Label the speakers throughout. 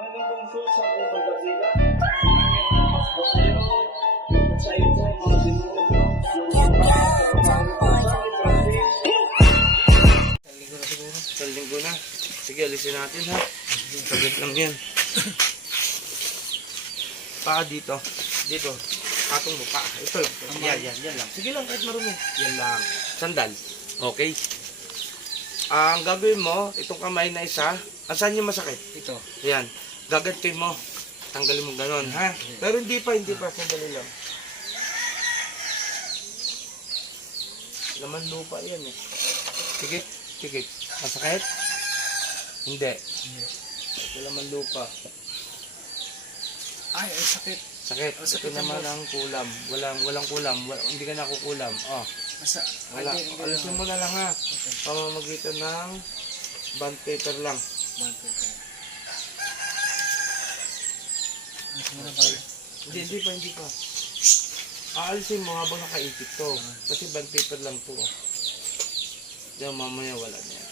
Speaker 1: Isang linggo na. Sige, alisin natin ha. Saglit lang yan. Paa dito. Dito. Patong mo pa. Ito lang. Yan, yan, yan lang. Sige lang, kahit marumi. Yan lang. Sandal. Okay. Ah, ang gagawin mo, itong kamay na isa, asan yung masakit?
Speaker 2: Ito.
Speaker 1: Yan. Gagantin mo. Tanggalin mo ganon, ha? Pero hindi pa, hindi pa. Sandali lang. Laman lupa yan eh. Sige, sige. Masakit? Hindi. Ito laman lupa.
Speaker 2: Ay, ay sakit.
Speaker 1: Sakit.
Speaker 2: Oh,
Speaker 1: Ito
Speaker 2: sakit
Speaker 1: naman
Speaker 2: yan,
Speaker 1: ang kulam. Walang, walang kulam. Wala, hindi ka nakukulam. Oh,
Speaker 2: Masa,
Speaker 1: wala.
Speaker 2: Hindi, hindi naman.
Speaker 1: mo na lang ha.
Speaker 2: Okay.
Speaker 1: Pamamagitan ng band paper lang.
Speaker 2: Bad paper.
Speaker 1: Hindi, hindi pa, hindi pa. Aalisin mo habang nakaipit to. Kasi band paper lang to. oh. Yan, mamaya wala na yan.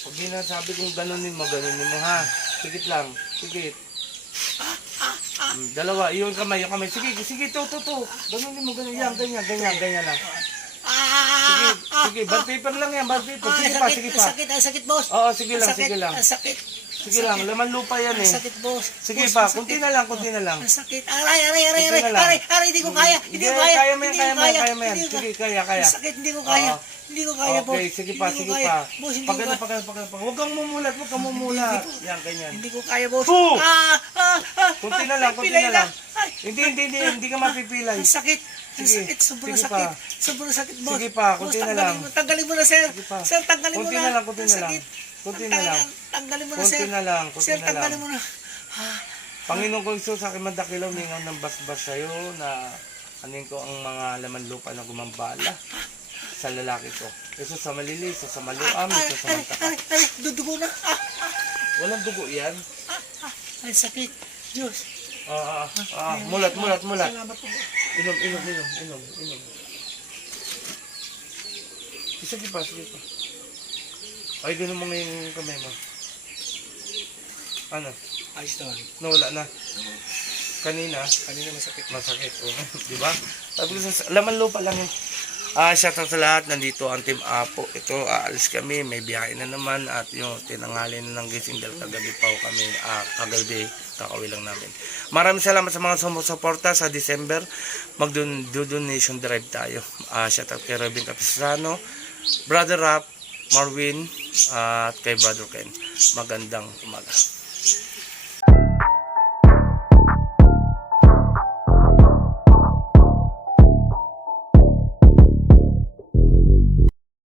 Speaker 1: Pag ginasabi kong ganunin mo, ganunin mo ha. Sigit lang. Sigit. Mm, dalawa, yung kamay, yung kamay. Sige, sige, to, to, to. Ganunin mo, ganun. Yan, ganyan, ganyan, ganyan lang. Sige, sige, band paper lang yan, band paper. Sige pa, sige pa.
Speaker 2: sakit, ang sakit, boss.
Speaker 1: Oo, sige lang, sige lang.
Speaker 2: Ang sakit.
Speaker 1: Sige lang, laman lupa yan eh.
Speaker 2: sakit, boss.
Speaker 1: Sige pa, kunti na lang, kunti na lang.
Speaker 2: Ang sakit. Aray, aray, aray, aray.
Speaker 1: lang.
Speaker 2: Aray, aray, hindi ko kaya. Hindi ko kaya.
Speaker 1: Kaya mo yan, kaya mo yan,
Speaker 2: kaya.
Speaker 1: kaya mo yan. Sige, kaya, kaya.
Speaker 2: Sakit, hindi ko kaya. Hindi ko kaya, boss.
Speaker 1: Okay, sige pa, sige pa.
Speaker 2: Boss, hindi ko kaya.
Speaker 1: pag ano, pag ano, pag- Huwag kang mumulat, huwag kang mumulat. Yan, ganyan.
Speaker 2: Hindi ko kaya, boss.
Speaker 1: Oh!
Speaker 2: Ah, ah, ah.
Speaker 1: Kunti
Speaker 2: ah,
Speaker 1: na lang,
Speaker 2: ay,
Speaker 1: kunti na lang. Hindi, hindi, hindi, hindi ka mapipilay.
Speaker 2: Sakit. Ang sakit. Sobrang
Speaker 1: sige
Speaker 2: sakit.
Speaker 1: pa.
Speaker 2: Sobrang sakit, boss.
Speaker 1: Sige pa, kunti na lang.
Speaker 2: mo, Tanggalin mo na, sir.
Speaker 1: Pa.
Speaker 2: Sir, tanggalin mo
Speaker 1: Kunti
Speaker 2: na.
Speaker 1: na lang, kunti na lang. Kunti na lang.
Speaker 2: tanggalin- mo na,
Speaker 1: Kunti
Speaker 2: sir.
Speaker 1: na lang, kunti
Speaker 2: Sir,
Speaker 1: na lang.
Speaker 2: tanggalin mo na. Ah,
Speaker 1: Panginoon ko Isus, aking mandakilaw, ningaw ng basbas sa'yo na anin ko ang mga laman lupa na gumambala sa lalaki ko. Isus sa malili, Isus sa maluam,
Speaker 2: ay,
Speaker 1: Isus sa
Speaker 2: ay,
Speaker 1: mantaka.
Speaker 2: ay, ay, dudugo na. Ah, ah,
Speaker 1: Walang dugo yan.
Speaker 2: ah. Ay, sakit. Diyos.
Speaker 1: Ah, ah, ah, mulat, mulat, mulat.
Speaker 2: Salamat po.
Speaker 1: Inom, inom, inom, inom, inom. Sige pa, sige pa. Ay, ganun mo ngayon yung kamay mo. Ano?
Speaker 2: Ayos naman.
Speaker 1: Nawala na. Kanina,
Speaker 2: Kanina masakit.
Speaker 1: masakit. Oh. Di ba? Sa laman lupa lang yun. Ah, shout out sa lahat. Nandito ang Team Apo. Ito, aalis kami. May biyahe na naman. At yung tinangali na ng gising dahil kagabi pa kami. Ah, kagabi, kakawin lang namin. Maraming salamat sa mga sumusuporta sa December. Mag-donation drive tayo. Ah, shout out kay Robin Capistrano, Brother Rap, Marvin, at kay Brother Ken. Magandang umaga.